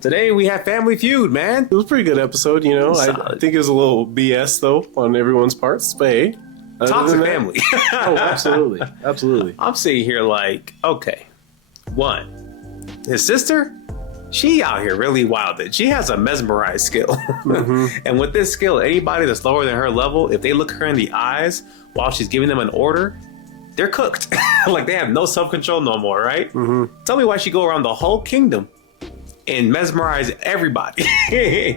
Today we have Family Feud, man. It was a pretty good episode, you know. I think it was a little BS, though, on everyone's parts. But hey. Toxic family. Oh, absolutely. Absolutely. I'm sitting here like, okay. One, his sister, she out here really wilded. She has a mesmerized skill. And with this skill, anybody that's lower than her level, if they look her in the eyes while she's giving them an order, they're cooked. Like they have no self-control no more, right? Tell me why she go around the whole kingdom and mesmerize everybody.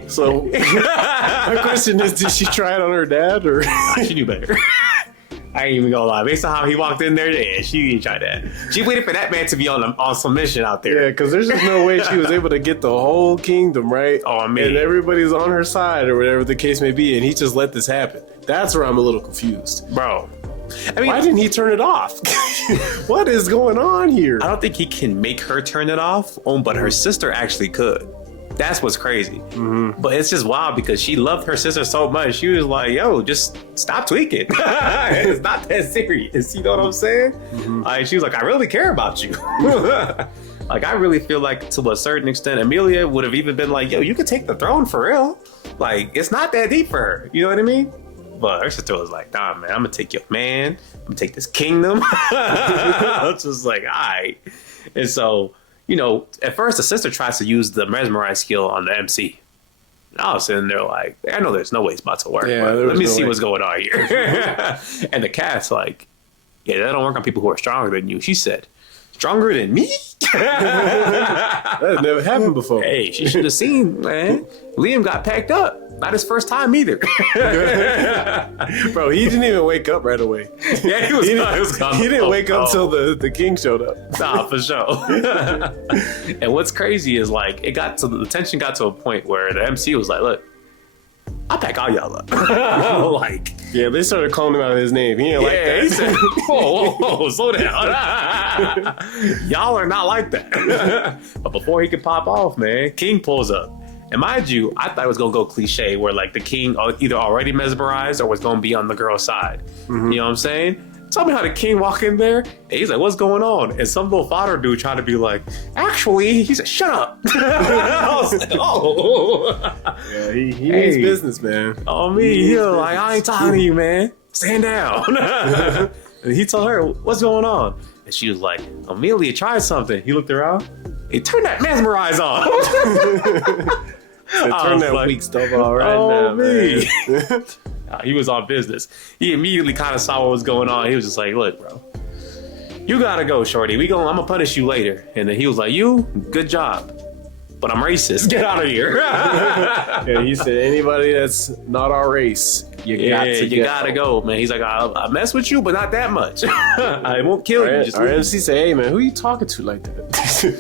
So my question is, did she try it on her dad or? She knew better. I ain't even gonna lie. Based on how he walked in there, yeah, she didn't try that. She waited for that man to be on submission out there. Yeah, because there's just no way she was able to get the whole kingdom, right? Oh, I mean. And everybody's on her side or whatever the case may be, and he just let this happen. That's where I'm a little confused. Bro. I mean, why didn't he turn it off? What is going on here? I don't think he can make her turn it off, but her sister actually could. That's what's crazy. But it's just wild because she loved her sister so much. She was like, yo, just stop tweaking. It's not that serious. You know what I'm saying? She was like, I really care about you. Like, I really feel like to a certain extent, Amelia would have even been like, yo, you could take the throne for real. Like, it's not that deep for her. You know what I mean? But her sister was like, nah, man, I'm going to take your man. I'm going to take this kingdom. It's just like, all right. And so, you know, at first the sister tries to use the mesmerize skill on the MC. And I was sitting there like, I know there's no way it's about to work. Yeah, but let me see way. what's going on here. And the cat's like, yeah, that don't work on people who are stronger than you. She said, stronger than me? That never happened before. Hey, she should have seen, man. Liam got packed up. Not his first time either. Bro, he didn't even wake up right away. Yeah, he didn't wake up till the king showed up. Nah, for sure. And what's crazy is like the tension got to a point where the MC was like, look, I'll pack all y'all up. Like, yeah, they started calling him out his name. He ain't like that. He said, whoa, slow down. Y'all are not like that. But before he could pop off, man, King pulls up. And mind you, I thought it was going to go cliche where like the king either already mesmerized or was going to be on the girl's side. You know what I'm saying? Tell me how the king walked in there and he's like, what's going on? And some little fodder dude tried to be like, actually, he said, shut up. I was like, oh. Yeah, he means business, man. Oh, me. He was like, I ain't talking to you, man. Stand down. And he told her, what's going on? And she was like, Amelia tried something. He looked around. He turned that mesmerize on. Turn that like, weak stuff on right now, me. Man. He was on business. He immediately kind of saw what was going on. He was just like, look, bro, you gotta go, shorty. I'm gonna punish you later. And then he was like, you, good job. But I'm racist. Get out of here. Yeah, he said, anybody that's not our race, you gotta go, man. He's like, I mess with you, but not that much. I won't kill you. Just our MC said, hey, man, who you talking to like that?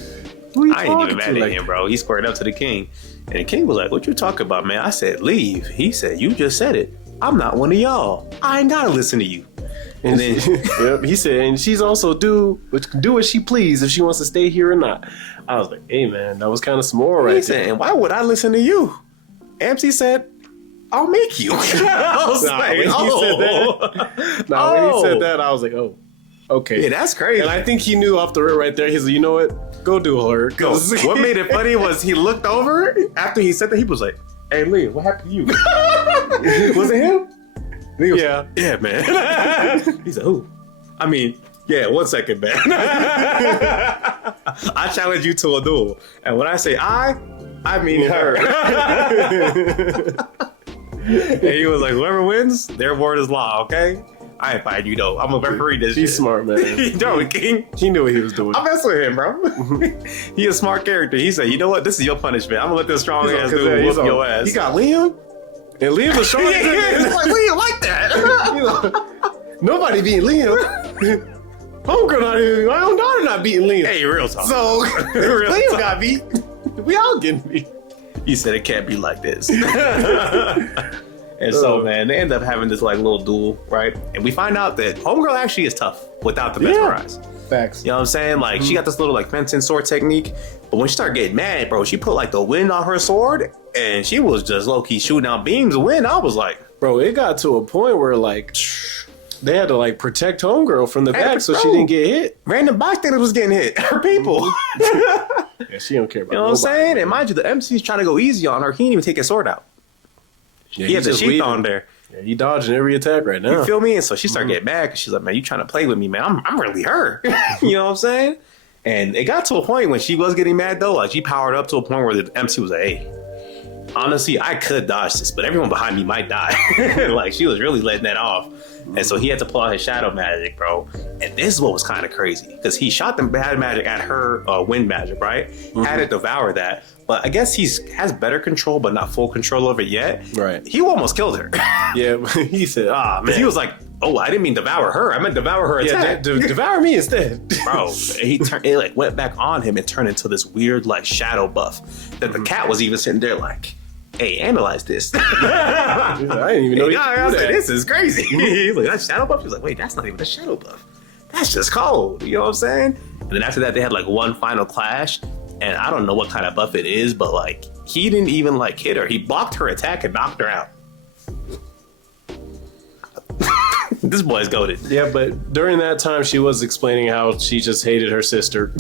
I ain't even mad at him, bro. He squared up to the king. And the king was like, what you talking about, man? I said, leave. He said, you just said it. I'm not one of y'all. I ain't gotta listen to you. And then yep, he said, and she's also do what she please if she wants to stay here or not. I was like, hey, man, that was kind of small right there. And why would I listen to you? MC said, I'll make you. I was like, when he said that, I was like, oh, okay. Yeah, that's crazy. And I think he knew off the rip right there. He's like, you know what? Go do her. What made it funny was he looked over after he said that. He was like, hey, Leah, what happened to you? Was it him? Yeah. Yeah, man. He said, who? I mean, yeah, 1 second, man. I challenge you to a duel. And when I say I mean her. And he was like, whoever wins, their word is law, okay? I ain't fighting you, though. I'm a referee this He's shit. smart, man. King. He knew what he was doing. I mess with him, bro. He a smart character. He said, you know what? This is your punishment. I'm going to let this strong ass dude whoop your ass. He got Liam? And Liam was strong. He's like, Liam like that. Nobody beat Liam. Homegirl not even, my own daughter not beating Liam. Hey, real talk. So, Liam got beat. We all getting beat. He said it can't be like this. And so, man, they end up having this like little duel, right? And we find out that Homegirl actually is tough without the mesmerize. Facts. You know what I'm saying? Like, she got this little like fencing sword technique, but when she started getting mad, bro, she put like the wind on her sword, and she was just low key shooting out beams of wind. I was like, bro, it got to a point where like they had to like protect Homegirl from the back so she didn't get hit. Random bystanders was getting hit. Her people. Yeah, she don't care about You know what I'm nobody, saying? man. And mind you, the MC's trying to go easy on her. He didn't even take his sword out. Yeah, He had the just sheath weaving. on there. Yeah, he dodging every attack right now. You feel me? And so she started getting mad because she's like, man, you trying to play with me, man. I'm really her. You know what I'm saying? And it got to a point when she was getting mad, though. Like, she powered up to a point where the MC was like, hey, honestly, I could dodge this, but everyone behind me might die. Like, she was really letting that off. And so he had to pull out his shadow magic, bro. And this is what was kind of crazy, because he shot the bad magic at her wind magic, right? Had it devour that. But I guess has better control, but not full control over it yet. Right. He almost killed her. Yeah, he said, Man, he was like, oh, I didn't mean devour her. I meant devour her attack. devour me instead. Bro, it like went back on him and turned into this weird like shadow buff that the cat was even sitting there like, hey, analyze this. I didn't even know you could do that. This is crazy. He's like, that's shadow buff? He's like, wait, that's not even a shadow buff. That's just cold. You know what I'm saying? And then after that, they had like one final clash. And I don't know what kind of buff it is, but like, he didn't even like hit her. He blocked her attack and knocked her out. This boy's goated. Yeah, but during that time, she was explaining how she just hated her sister.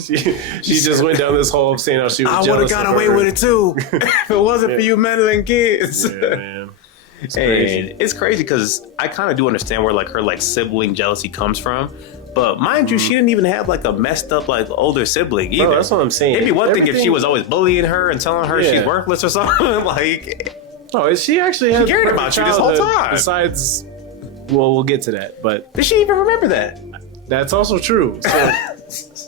she just went down this hole of saying how she was jealous. I would have got away with it too if it wasn't for you meddling kids. Yeah, man. It's crazy. And it's crazy because I kind of do understand where like her like sibling jealousy comes from. But mind you, she didn't even have like a messed up like older sibling either. Bro, that's what I'm saying. It'd be one thing if she was always bullying her and telling her she's worthless or something. Like, oh, she actually had cared about you this whole time. Besides, well, we'll get to that. But did she even remember that? That's also true. So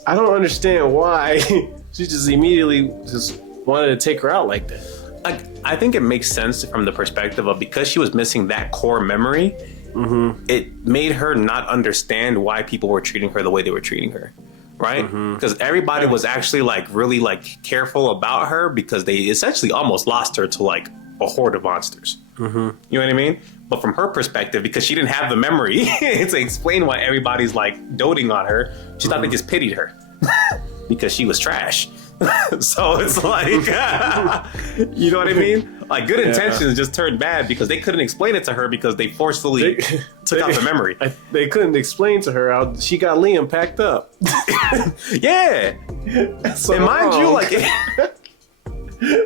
I don't understand why she just immediately just wanted to take her out like that. I think it makes sense from the perspective of because she was missing that core memory. It made her not understand why people were treating her the way they were treating her, right? Because everybody was actually like really like careful about her because they essentially almost lost her to like a horde of monsters. You know what I mean? But from her perspective, because she didn't have the memory to explain why everybody's like doting on her, she thought they just pitied her because she was trash. So it's like, you know what I mean? Like good intentions just turned bad because they couldn't explain it to her because they forcefully took out the memory. They couldn't explain to her how she got Liam packed up. Yeah. So and mind you, like,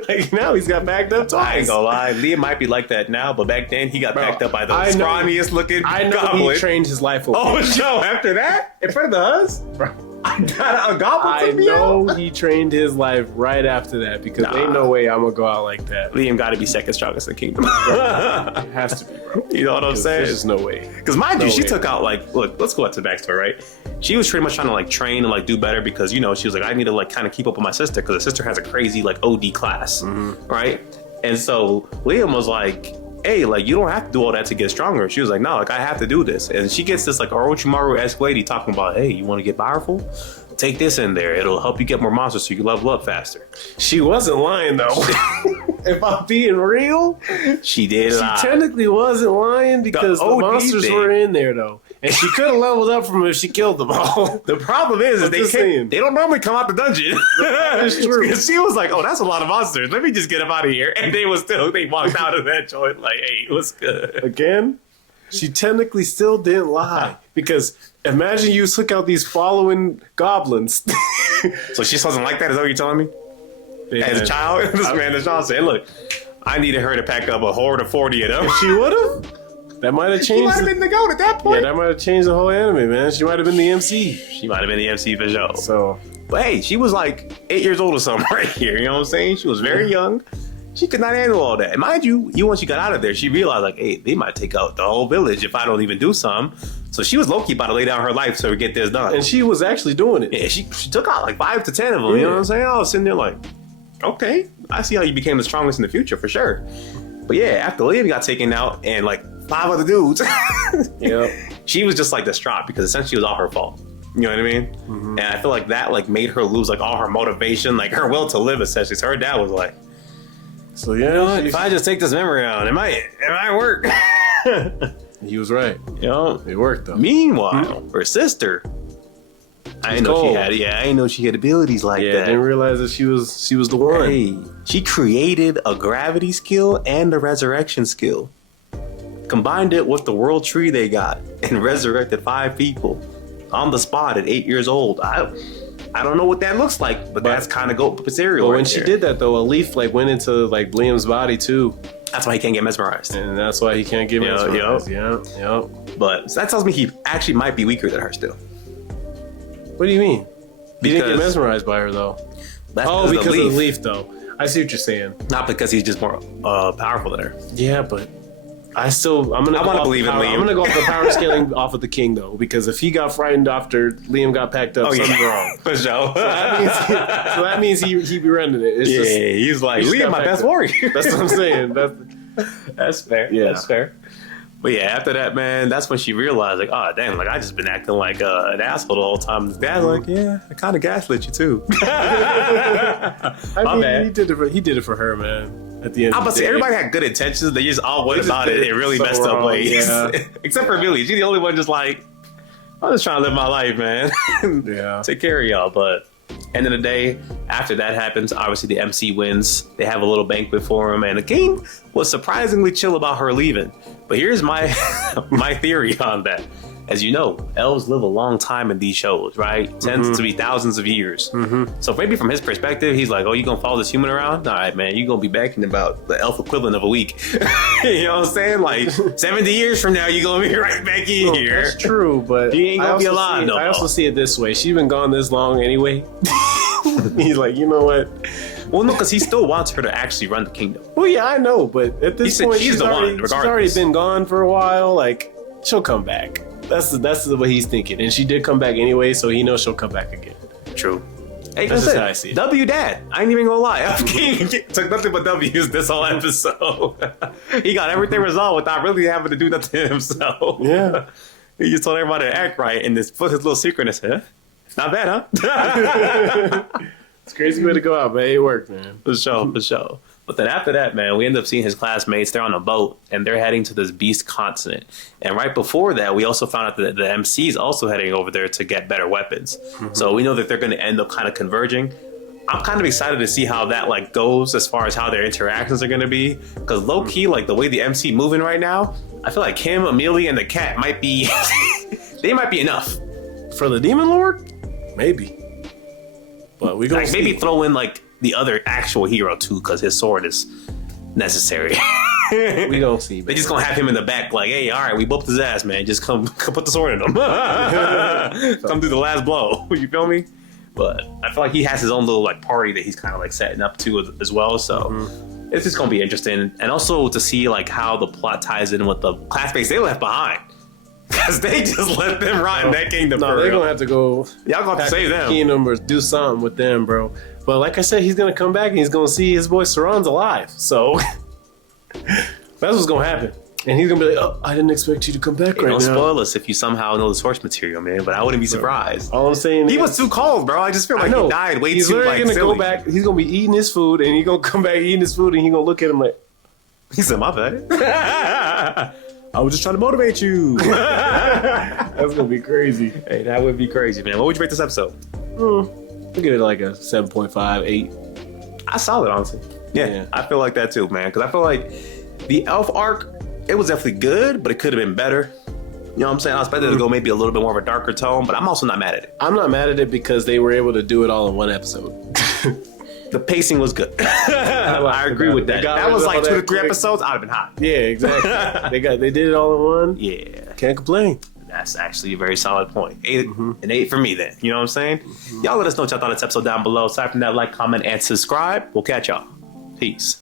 like now he's got backed up twice. I ain't gonna lie, Liam might be like that now, but back then he got packed up by the scrawniest looking goblin. He trained his life away. Oh, no, after that? In front of the hus? Bro. I got a goblin to me out. He trained his life right after that because ain't no way I'm gonna go out like that. Liam gotta be second strongest in the kingdom. It has to be, bro. You know what I'm saying? There's no way. Because mind you, she took out like, look, let's go out to the backstory, right? She was pretty much trying to like train and like do better because, you know, she was like, I need to like kind of keep up with my sister because her sister has a crazy like OD class, right? And so Liam was like, hey, like, you don't have to do all that to get stronger. She was like, no, like, I have to do this. And she gets this, like, Orochimaru-esque lady talking about, hey, you want to get powerful? Take this in there. It'll help you get more monsters so you can level up faster. She wasn't lying, though. If I'm being real, she did lie. She technically wasn't lying because the monsters were in there, though. And she could have leveled up from them if she killed them all. The problem is they don't normally come out the dungeon. That's true. Because she was like, oh, that's a lot of monsters. Let me just get them out of here. And they walked out of that joint like, hey, what's good? Again, she technically still didn't lie. Because imagine you took out these following goblins. So she wasn't like that? Is that what you're telling me? Yeah. As a child? This man is Sean saying, look, I needed her to pack up a horde of 40 of them. If she would have. That might have changed. She might have been the GOAT at that point. Yeah, that might have changed the whole anime, man. She might have been the MC. She might have been the MC for sure. So, but hey, she was like 8 years old or something right here. You know what I'm saying? She was very young. She could not handle all that. And mind you, once she got out of there, she realized like, hey, they might take out the whole village if I don't even do something. So she was low-key about to lay down her life to get this done. And she was actually doing it. Yeah, she took out like 5 to 10 of them. You know what I'm saying? I was sitting there like, okay, I see how you became the strongest in the future for sure. But yeah, after Liam got taken out and like 5 other dudes, she was just like distraught because essentially it was all her fault. You know what I mean? And I feel like that like made her lose like all her motivation, like her will to live essentially. So her dad was like, so you know what? If I just take this memory out, it might work. He was right. You know, it worked though. Meanwhile, her sister, I didn't know she had. Yeah, I didn't know she had abilities like that. Yeah, I didn't realize that she was the one. Hey, she created a gravity skill and a resurrection skill. Combined it with the world tree they got and resurrected 5 people on the spot at 8 years old. I don't know what that looks like, but that's kind of goat material. But right when she there. did that though, a leaf like went into like Liam's body too. That's why he can't get mesmerized. And that's why he can't get mesmerized. Yep. But so that tells me he actually might be weaker than her still. What do you mean? He didn't get Because- mesmerized by her though. That's Because of the leaf though. I see what you're saying. Not because he's just more powerful than her. Yeah, but I want to believe in Liam. I'm gonna go off the power scaling off of the king though, because if he got frightened after Liam got packed up, something's wrong. For sure. So that means he be running it. It's just, he's like, he just Liam, got my packed best up. warrior. That's what I'm saying. That's fair. Yeah. That's fair. But yeah, after that, man, that's when she realized, like, oh, damn, like, I just been acting like an asshole the whole time. His dad's like, yeah, I kind of gaslit you, too. I mean, he did it for her, man. At the end I'm of about the to say, day. everybody had good intentions. They just all went They just about did it in really so messed up wrong, ways. yeah. Except for Millie. She's the only one just like, I'm just trying to live my life, man. Yeah. Take care of y'all. But end of the day, after that happens, obviously the MC wins. They have a little banquet for him, and the king was surprisingly chill about her leaving. But here's my my theory on that. As you know, elves live a long time in these shows, right? Tends to be thousands of years. So maybe from his perspective, he's like, oh, you gonna follow this human around? All right, man, you gonna be back in about the elf equivalent of a week. You know what I'm saying? Like 70 years from now, you're gonna be right back in Well, here. that's true, but He ain't gonna be alive, I also see it this way. She's been gone this long anyway. He's like, you know what? Well, no, because he still wants her to actually run the kingdom. Well, yeah, I know, but at He this said point, she's the one, she's already regardless. been gone for a while. Like, she'll come back. That's the way he's thinking, and she did come back anyway, so he knows she'll come back again. True. Hey, That's just listen, how I see it. W dad. I ain't even gonna lie. Elf King took nothing but W's this whole episode. He got everything resolved without really having to do nothing himself. Yeah. He just told everybody to act right and just put his little secret in his head. Not bad, huh? It's a crazy way to go out, but it worked, man. For sure, for sure. But then after that, man, we end up seeing his classmates. They're on a boat and they're heading to this beast continent. And right before that, we also found out that the MC is also heading over there to get better weapons. So we know that they're going to end up kind of converging. I'm kind of excited to see how that like goes as far as how their interactions are going to be. Because low key, like the way the MC moving right now, I feel like him, Amelia, and the cat might be, they might be enough. For the Demon Lord? Maybe. But we gonna Like see. maybe throw in like the other actual hero too, because his sword is necessary. We gonna see. They just gonna have him in the back, like, hey, all right, we booped his ass, man. Just come put the sword in him. Come do the last blow. You feel me? But I feel like he has his own little like party that he's kind of like setting up to as well. So it's just gonna be interesting, and also to see like how the plot ties in with the classmates they left behind, because they just let them rot in that kingdom. No, for they're real. gonna have to go. Y'all gonna have to save them. Kingdom or do something with them, bro. But like I said, he's gonna come back and he's gonna see his boy Saran's alive. So that's what's gonna happen. And he's gonna be like, "Oh, I didn't expect you to come back Hey, right don't now." spoil us if you somehow know the source material, man. But I wouldn't be surprised. All I'm saying, He is, was too cold, bro. I just feel I like know. he died way He's too literally like gonna silly. go back. He's gonna be eating his food, and he's gonna come back eating his food, and he's gonna look at him like, He said, "My bad." I was just trying to motivate you. "That's gonna be crazy." Hey, that would be crazy, man. What would you rate this episode? I'll give it like a 7.5, 8. I saw it, honestly. Yeah, I feel like that too, man. Because I feel like the elf arc, it was definitely good, but it could have been better. You know what I'm saying? I expected it to go maybe a little bit more of a darker tone, but I'm also not mad at it. I'm not mad at it because they were able to do it all in one episode. The pacing was good. I agree with that. They got That rid was of like all 2 to that 3 quick. episodes. I'd have been hot. Yeah, exactly. They did it all in one. Yeah. Can't complain. That's actually a very solid point. An 8 for me then. You know what I'm saying? Y'all let us know what y'all thought of this episode down below. Aside from that, like, comment, and subscribe. We'll catch y'all. Peace.